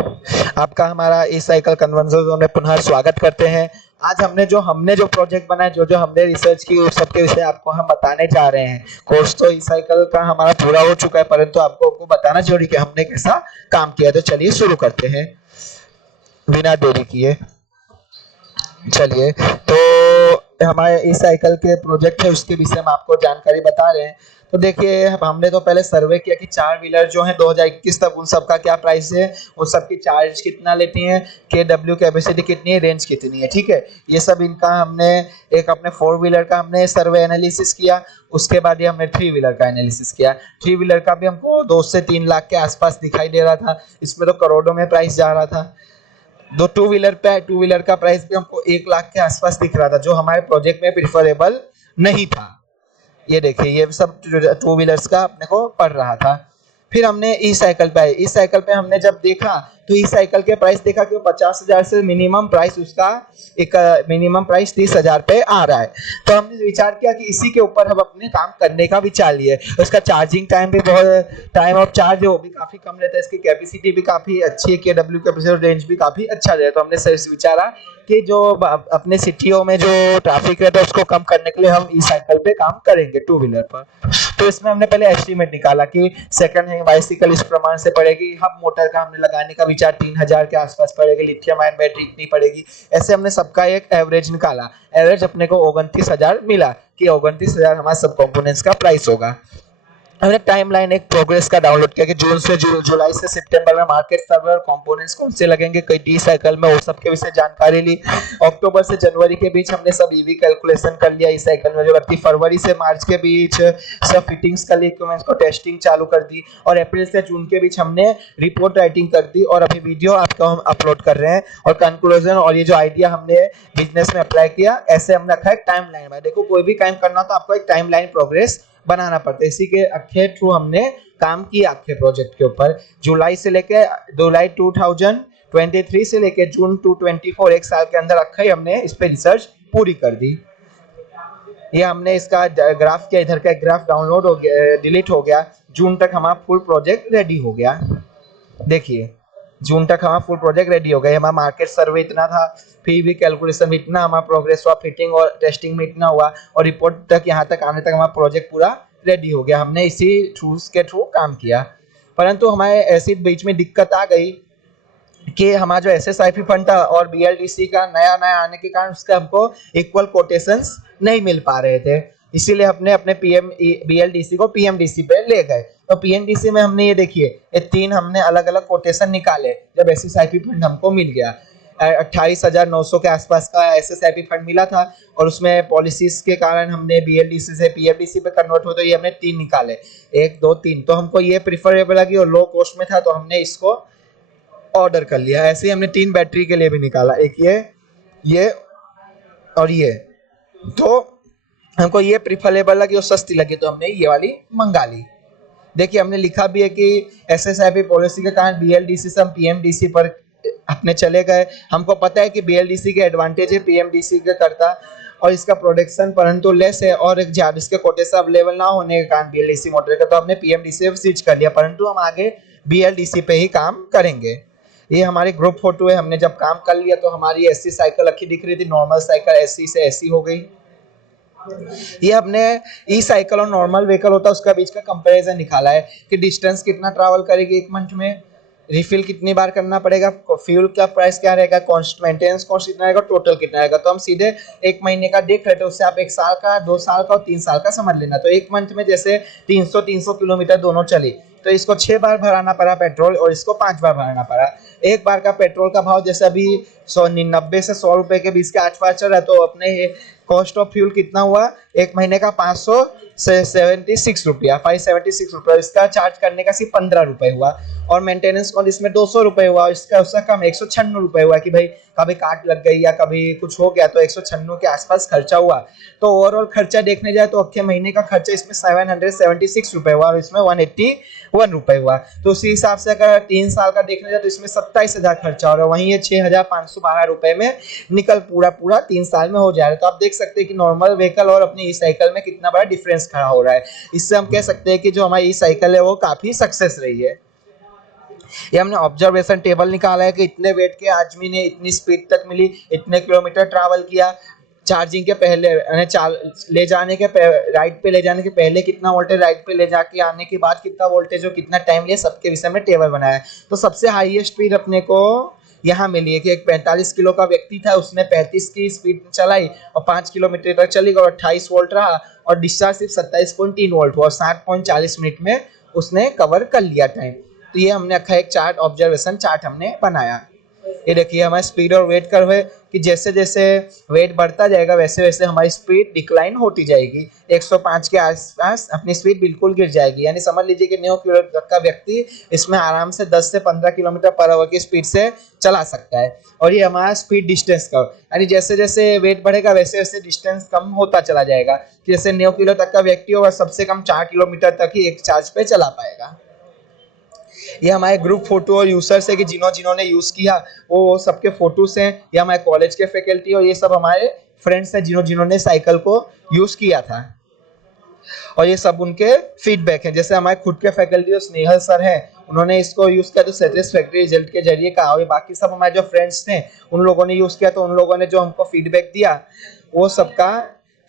आपका हमारा ई cycle conversation zone में पुनः स्वागत करते हैं। आज हमने जो प्रोजेक्ट बनाया, जो हमने रिसर्च की, उस सबके विषय आपको हम बताने जा रहे हैं। कोर्स तो ई साइकिल का हमारा पूरा हो चुका है, परंतु आपको बताना जरूरी कि हमने कैसा काम किया। तो चलिए शुरू करते हैं बिना देरी किए। चलिए, तो हमारे इस साइकिल के प्रोजेक्ट है, उसके विषय में आपको जानकारी बता रहे हैं। तो देखिए, हमने तो पहले सर्वे किया कि 4 व्हीलर जो है 2021 तक उन सब का क्या प्राइस है, उन सब की चार्ज कितना लेती हैं, केडब्ल्यू कैपेसिटी कितनी है, रेंज कितनी है। ठीक है, ये सब इनका हमने एक अपने 4 व्हीलर का हमने सर्वे एनालिसिस किया। उसके बाद ये हमने 3 व्हीलर का एनालिसिस किया। 3 व्हीलर का भी हमको 2 से 3 लाख के आसपास दिखाई दे रहा था। इसमें तो करोड़ों में प्राइस जा रहा था। टू व्हीलर का प्राइस भी हमको 1 लाख के आसपास दिख रहा था, जो हमारे प्रोजेक्ट में प्रिफरेबल नहीं था। ये देखिए, ये सब 2 व्हीलर्स का अपने को पड़ रहा था। फिर हमने ई साइकिल पे आए। ई साइकिल पे हमने जब देखा तो ई साइकिल के प्राइस देखा कि 50,000 से मिनिमम प्राइस उसका एक मिनिमम प्राइस 30,000 पे आ रहा है। तो हमने विचार किया कि इसी के ऊपर हम अपने काम करने का विचार लिए। उसका चार्जिंग टाइम भी बहुत, टाइम ऑफ चार्ज है वो भी काफी कम रहता है। इसकी कैपेसिटी भी काफी अच्छी है, केडब्ल्यू कैपेसिटी रेंज भी काफी अच्छा है। तो हमने विचारा कि जो अपने सिटियों में जो ट्रैफिक रहता है उसको कम करने के लिए हम ई साइकिल पे काम करेंगे 2 व्हीलर पर। तो इसमें हमने पहले एस्टीमेट निकाला कि सेकंड हैंड बाइसिकल इस प्रमाण से पड़ेगी। हब मोटर का हमने लगाने का विचार 3,000 के आसपास पड़ेगी। लिथियम आयन बैटरी इतनी पड़ेगी। ऐसे हमने सबका एक एवरेज निकाला। एवरेज अपने को 29,000 मिला कि 29,000 हमारा सब कंपोनेंट्स का प्राइस होगा। हमने टाइमलाइन एक प्रोग्रेस का डाउनलोड किया कि जून से जुलाई से सितंबर में मार्केट सर्वर कंपोनेंट्स कौन से लगेंगे कई डी साइकिल में, वो सब के विषय जानकारी ली। अक्टूबर से जनवरी के बीच हमने सब ईवी कैलकुलेशन कर लिया। इस साइकिल में जो लगती, फरवरी से मार्च के बीच सब फिटिंग्स कर ली, इक्विपमेंट्स को टेस्टिंग चालू कर दी। और अप्रैल से जून के बीच हमने रिपोर्ट राइटिंग कर दी और अभी वीडियो आपको हम अपलोड कर रहे हैं। और कंक्लूजन और ये जो आइडिया हमने बिजनेस में अप्लाई किया, ऐसे हमने रखा है टाइमलाइन में। देखो, कोई भी काम करना हो तो आपको एक टाइमलाइन प्रोग्रेस बनाना पड़ता है। इसी के अक्षय थ्रू हमने काम किया अक्षय प्रोजेक्ट के ऊपर। जुलाई 2023 से लेके जून 2024, एक साल के अंदर अक्षय हमने इस पे रिसर्च पूरी कर दी। ये हमने इसका ग्राफ किया, इधर का ग्राफ डाउनलोड हो गया, डिलीट हो गया। जून तक हमारा फुल प्रोजेक्ट रेडी हो गया। देखिए, जून तक हमारा फुल प्रोजेक्ट रेडी हो गया। हमारा मार्केट सर्वे इतना था, फिर भी कैलकुलेशन में इतना हमारा प्रोग्रेस हुआ, फिटिंग और टेस्टिंग में इतना हुआ, और रिपोर्ट तक यहाँ तक आने तक हमारा प्रोजेक्ट पूरा रेडी हो गया। हमने इसी टूल्स के थ्रू काम किया। परंतु हमारे ऐसी बीच में दिक्कत आ गई कि हमारा जो एसएसआईपी फंड था और बीएलडीसी का नया आने के कारण उसका हमको इक्वल कोटेशंस नहीं मिल पा रहे थे। इसीलिए हमने अपने बीएलडीसी को पीएमडीसी पे ले गए। तो पीएमडीसी में हमने ये देखिए, ये 3 हमने अलग अलग कोटेशन निकाले जब एसएसआईपी फंड हमको मिल गया। 28,900 के आसपास का एसएसआईपी फंड मिला था, और उसमें पॉलिसीज के कारण हमने बीएलडीसी से पीएमडीसी पे कन्वर्ट हो, तो ये हमने 3 निकाले, 1 2 3। तो हमको ये प्रिफरेबल लगी और लो कॉस्ट में था, तो हमने इसको ऑर्डर कर लिया। ऐसे ही हमने 3 बैटरी के लिए भी निकाला, एक ये और ये। तो हमको ये प्रिफरेबल लगी और सस्ती लगी, तो हमने ये वाली मंगा ली। देखिए, हमने लिखा भी है कि एसएसआईपी पॉलिसी के कारण बीएलडीसी से हम पीएमडीसी पर अपने चले गए। हमको पता है कि बीएलडीसी के एडवांटेज है पीएमडीसी के करता, और इसका प्रोडक्शन परंतु लेस है, और ज्यादा इसके कोटेशन अवेलेबल ना होने के कारण बीएलडीसी मोटर का, तो हमने पीएमडीसी पे स्विच कर लिया। परंतु हम आगे बीएलडीसी पे ही काम करेंगे। ये हमारी ग्रुप फोटो है। हमने जब काम कर लिया तो हमारी एसी साइकिल अच्छी दिख रही थी, नॉर्मल साइकिल एसी से एसी हो गई। ये हमने ई साइकिल और नॉर्मल व्हीकल होता है उसका बीच का कंपैरिजन निकाला है कि डिस्टेंस कितना ट्रैवल करेगी 1 मंथ में, रिफिल कितनी बार करना पड़ेगा, फ्यूल का प्राइस क्या रहेगा, कॉस्ट मेंटेनेंस कॉस्ट कितना रहेगा, टोटल कितना रहेगा। तो हम सीधे 1 महीने का देख लेते हैं, उससे आप 1 साल का, 2 साल का और 3 साल का समझ लेना। तो 1 मंथ में जैसे 300 किलोमीटर दोनों चली, तो इसको 6 बार भराना पड़ा पेट्रोल, और इसको 5 बार भराना पड़ा। एक बार का पेट्रोल का भाव जैसे अभी 90 से 100 रुपए के बीच के आसपास चल रहा है, तो अपने कॉस्ट ऑफ फ्यूल कितना हुआ 1 महीने का 576 रुपया, 576 रुपया। इसका चार्ज करने का सिर्फ 15 रुपए हुआ, और मेंटेनेंस कॉस्ट इसमें 200 रुपए हुआ, इसका उसका कम 196 रुपए हुआ कि भाई कभी काट लग गई या कभी कुछ हो गया, तो 196 के आसपास खर्चा हुआ। तो ओवरऑल खर्चा देखने जाए तो अक्षय महीने का खर्चा इसमें 776 रुपए हुआ, और इसमें 181 रुपए हुआ। तो उसी हिसाब से अगर 3 साल का देखने जाए तो इसमें 27,000 खर्चा हो रहा है, वहीं ये 6,512 रुपए में निकल पूरा 3 साल में हो जा रहा है। तो आप देख सकते हैं कि नॉर्मल व्हीकल और अपनी ई साइकिल में कितना बड़ा डिफरेंस खड़ा हो रहा है। इससे हम कह सकते हैं कि जो हमारी ई साइकिल है वो काफी सक्सेस रही है। ये हमने ऑब्जर्वेशन टेबल निकाला है कि इतने वेट के आदमी ने इतनी स्पीड तक मिली, इतने किलोमीटर ट्रैवल किया, चार्जिंग के पहले ले जाने के राइड पे ले जाने के पहले कितना वोल्टेज, राइड पे ले जाके आने के बाद कितना वोल्टेज और कितना टाइम लिया, सबके विषय में टेबल बनाया है। तो सबसे हाईएस्ट स्पीड अपने को यहाँ मिली है कि एक 45 किलो का व्यक्ति था, उसने 35 की स्पीड चलाई और 5 किलोमीटर तक चली गई और 28 वोल्ट रहा और डिस्चार्ज सिर्फ 27.3 वोल्ट हुआ और 7.40 मिनट में उसने कवर कर लिया टाइम। तो ये हमने अखा एक चार्ट, ऑब्जर्वेशन चार्ट हमने बनाया। ये देखिए हमारी स्पीड और वेट कर्व है कि जैसे जैसे वेट बढ़ता जाएगा वैसे वैसे हमारी स्पीड डिक्लाइन होती जाएगी। 105 के आसपास अपनी स्पीड बिल्कुल गिर जाएगी, यानी समझ लीजिए कि 9 किलो तक का व्यक्ति इसमें आराम से 10 से 15 किलोमीटर पर आवर की स्पीड से चला सकता है। और ये हमारा स्पीड डिस्टेंस कर्व, यानी जैसे जैसे वेट बढ़ेगा वैसे वैसे डिस्टेंस कम होता चला जाएगा। जैसे 9 किलो तक का व्यक्ति होगा सबसे कम 4 किलोमीटर तक ही एक चार्ज पे चला पाएगा। ये हमारे ग्रुप फोटो और यूजर्स है कि जिन्होंने यूज किया वो सबके फोटोज हैं। ये हमारे कॉलेज के फैकल्टी और ये सब हमारे फ्रेंड्स हैं जिन्होंने साइकिल को यूज किया था और ये सब उनके फीडबैक है। जैसे हमारे खुद के फैकल्टी जो स्नेहल सर हैं उन्होंने इसको यूज किया तो सेटिस्फैक्टरी रिजल्ट के जरिए कहा, और बाकी सब हमारे जो फ्रेंड्स थे उन लोगों ने यूज किया तो उन लोगों ने जो हमको फीडबैक दिया वो सबका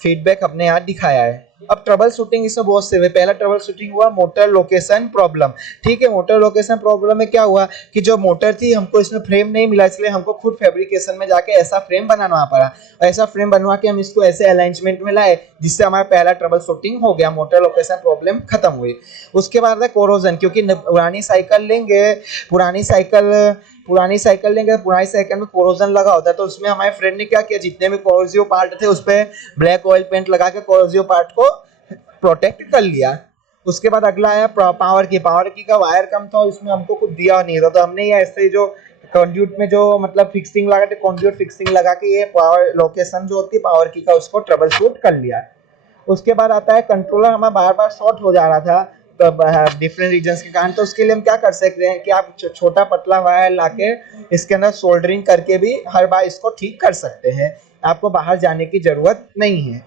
फीडबैक अपने यहाँ दिखाया है। अब ट्रबल शूटिंग इसमें बहुत से हुए। पहला ट्रबल शूटिंग हुआ मोटर लोकेशन प्रॉब्लम। ठीक है, मोटर लोकेशन प्रॉब्लम में क्या हुआ कि जो मोटर थी हमको इसमें फ्रेम नहीं मिला, इसलिए हमको खुद फैब्रिकेशन में जाके ऐसा फ्रेम बनाना पड़ा। ऐसा फ्रेम बनवा के हम इसको ऐसे अलाइनमेंट में लाए जिससे हमारा पहला ट्रबल शूटिंग हो गया, मोटर लोकेशन प्रॉब्लम खत्म हुई। उसके बाद है कोरोजन, क्योंकि पुरानी साइकिल लेंगे पुरानी साइकिल में कोरोजन लगा होता है। तो उसमें हमारे फ्रेंड ने क्या किया, जितने भी कोरोजिव पार्ट थे उस पर ब्लैक ऑयल पेंट लगा के कोरोजिव पार्ट को प्रोटेक्ट कर लिया। उसके बाद अगला आया पावर की का वायर कम था और इसमें हमको कुछ दिया नहीं था, तो हमने ये ऐसे जो कंड्यूट में जो मतलब फिक्सिंग लगा के कंड्यूट फिक्सिंग लगा के ये पावर लोकेशन जो होती है पावर की का उसको ट्रबल शूट कर लिया। उसके बाद आता है कंट्रोलर हमारा बार बार शॉर्ट हो जा रहा था डिफरेंट रीजंस के कारण। तो उसके लिए हम क्या कर सकते हैं कि आप छोटा पतला वायर लाके इसके अंदर सोल्डरिंग करके भी हर बार इसको ठीक कर सकते हैं, आपको बाहर जाने की जरूरत नहीं है।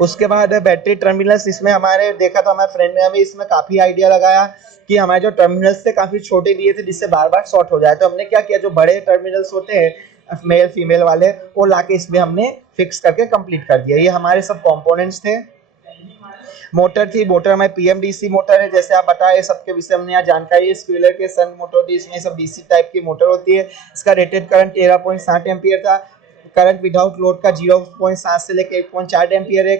उसके बाद बैटरी टर्मिनल्स, इसमें हमारे देखा तो हमारे फ्रेंड ने हमें इसमें काफी आइडिया लगाया कि हमारे जो टर्मिनल्स थे काफी छोटे दिए थे जिससे बार बार शॉर्ट हो जाए। तो हमने क्या किया, जो बड़े टर्मिनल्स होते हैं मेल फीमेल वाले वो लाके इसमें हमने फिक्स करके कंप्लीट कर दिया। ये हमारे सब कंपोनेंट्स थे। मोटर थी, मोटर हमारे पीएमडीसी मोटर है, जैसे आप बताए सबके विषय हमने यहाँ जानकारी। स्क्यूलर के सन मोटर थी, इसमें सब डीसी टाइप की मोटर होती है। इसका रेटेड करंट 13.60 एम्पियर था। करंट विदाउट लोड का 0.7 से लेकर 1.4 एम्पियर है।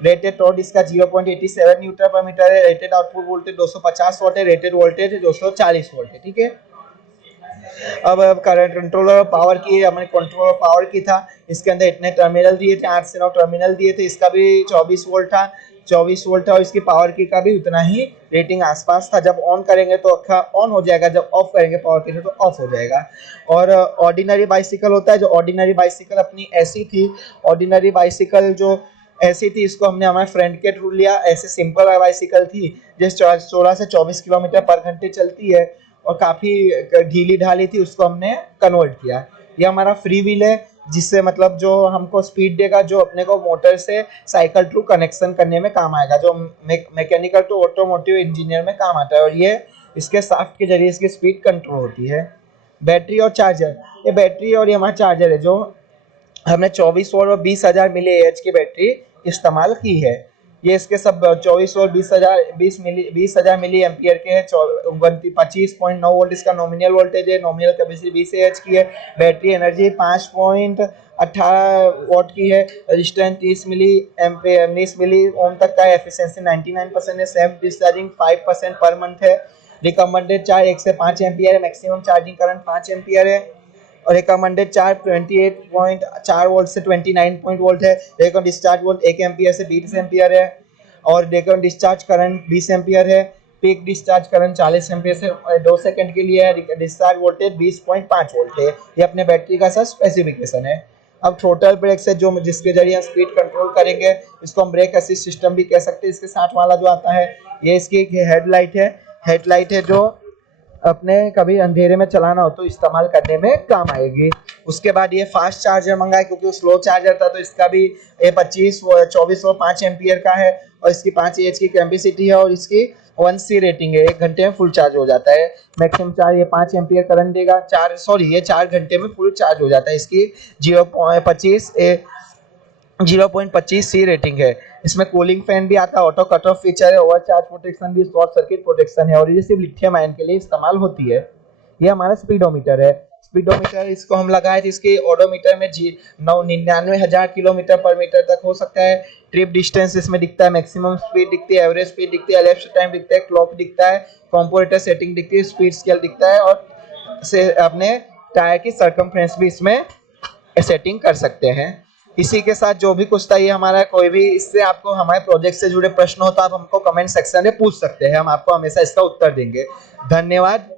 रेटेड टॉर्क इसका 0.87 न्यूटन पर मीटर है। रेटेड आउटपुट वोल्टेज 250 वोल्ट है। रेटेड वोल्टेज 240 वोल्ट है। ठीक है, अब करंट कंट्रोलर पावर की हमने कंट्रोलर पावर की था, इसके अंदर इतने टर्मिनल दिए थे, 8 से 9 टर्मिनल दिए थे। इसका भी 24 वोल्ट था, 24 वोल्ट था और इसकी पावर की का भी उतना ही रेटिंग आसपास था। जब ऑन करेंगे तो अक्खा ऑन हो जाएगा, जब ऑफ करेंगे पावर की तो ऑफ हो जाएगा। और ऑर्डिनरी बाइसिकल होता है, जो ऑर्डिनरी बाइसिकल अपनी ऐसी थी, ऑर्डिनरी बाइसिकल जो ऐसी थी इसको हमने हमारे फ्रेंड के थ्रू लिया। ऐसे सिंपल बाइसिकल थी जिस 16 से 24 किलोमीटर पर घंटे चलती है और काफी ढीली ढाली थी, उसको हमने कन्वर्ट किया। ये हमारा फ्री व्हील है जिससे मतलब जो हमको स्पीड देगा, जो अपने को मोटर से साइकिल थ्रू कनेक्शन करने में काम आएगा, जो मैकेनिकल टू ऑटोमोटिव इंजीनियर में काम आता है। और ये इसके शाफ्ट के जरिए इसकी स्पीड कंट्रोल होती है। बैटरी और चार्जर, ये बैटरी और ये हमारा चार्जर है जो हमने 24 वोल्ट और 20,000 मिली एच की बैटरी इस्तेमाल की है। ये इसके सब 24 और 20,000 मिली एम्पियर के हैं। 25.9 वोल्ट इसका नॉमिनल वोल्टेज है। नॉमिनल कैपेसिटी 20 एच की है। बैटरी एनर्जी 5.18 वॉट की है। रेजिस्टेंस 30 मिली ओम तक का है। एफिशिएंसी 99% है। सेल्फ डिस्चार्जिंग 5% पर मंथ है। रिकमेंडेड चार्ज 1 से 5 एम्पियर है। मैक्सिमम चार्जिंग करंट 5 एम्पियर है और रिकमेंडेड चार्ज 28.4 वोल्ट से 29 वोल्ट है। रिकमेंडेड डिस्चार्ज वोल्ट 1 एम्पियर से 20 एम्पियर है और रिकमेंडेड डिस्चार्ज करंट 20 एम्पियर है। पीक डिस्चार्ज करंट 40 एम्पियर से 2 सेकंड के लिए है। डिस्चार्ज वोल्टेज 20.5 वोल्ट है। ये अपने बैटरी का सब स्पेसिफिकेशन है। अब थ्रोटल ब्रेक से जो जिसके जरिए हम स्पीड कंट्रोल करेंगे इसको हम ब्रेक असिस्ट सिस्टम भी कह सकते हैं। इसके साथ वाला जो आता है ये इसकी हेडलाइट है जो अपने कभी अंधेरे में चलाना हो तो इस्तेमाल करने में काम आएगी। उसके बाद ये फास्ट चार्जर मंगाया क्योंकि वो स्लो चार्जर था, तो इसका भी ये 24 और 5 एम्पियर का है और इसकी 5 एच की कैपेसिटी है और इसकी 1C रेटिंग है, 1 घंटे में फुल चार्ज हो जाता है। मैक्सिमम चार्ज ये 5 एम्पियर करंट देगा, ये 4 घंटे में फुल चार्ज हो जाता है। इसकी 0.25C रेटिंग है। इसमें कूलिंग फैन भी आता है, ऑटो कट ऑफ फीचर है, ओवरचार्ज प्रोटेक्शन भी, शॉर्ट सर्किट प्रोटेक्शन है, और ये सिर्फ लिथियम आयन के लिए इस्तेमाल होती है। ये हमारा स्पीडोमीटर है। स्पीडोमीटर इसको हम लगाए थे, इसके ओडोमीटर में 99,000 किलोमीटर पर मीटर तक हो सकता है। ट्रिप डिस्टेंस इसमें दिखता है, मैक्सिमम स्पीड दिखती है, एवरेज स्पीड दिखती है, elapsed टाइम दिखता है, क्लॉक दिखता है, कंपोनेंट सेटिंग दिखती है, स्पीड स्केल दिखता है, और से अपने टायर की सर्कमफ्रेंस भी इसमें सेटिंग कर सकते हैं। इसी के साथ जो भी कुछ था ये हमारा, कोई भी इससे आपको हमारे प्रोजेक्ट से जुड़े प्रश्न हो तो आप हमको कमेंट सेक्शन में पूछ सकते हैं, हम आपको हमेशा इसका उत्तर देंगे। धन्यवाद।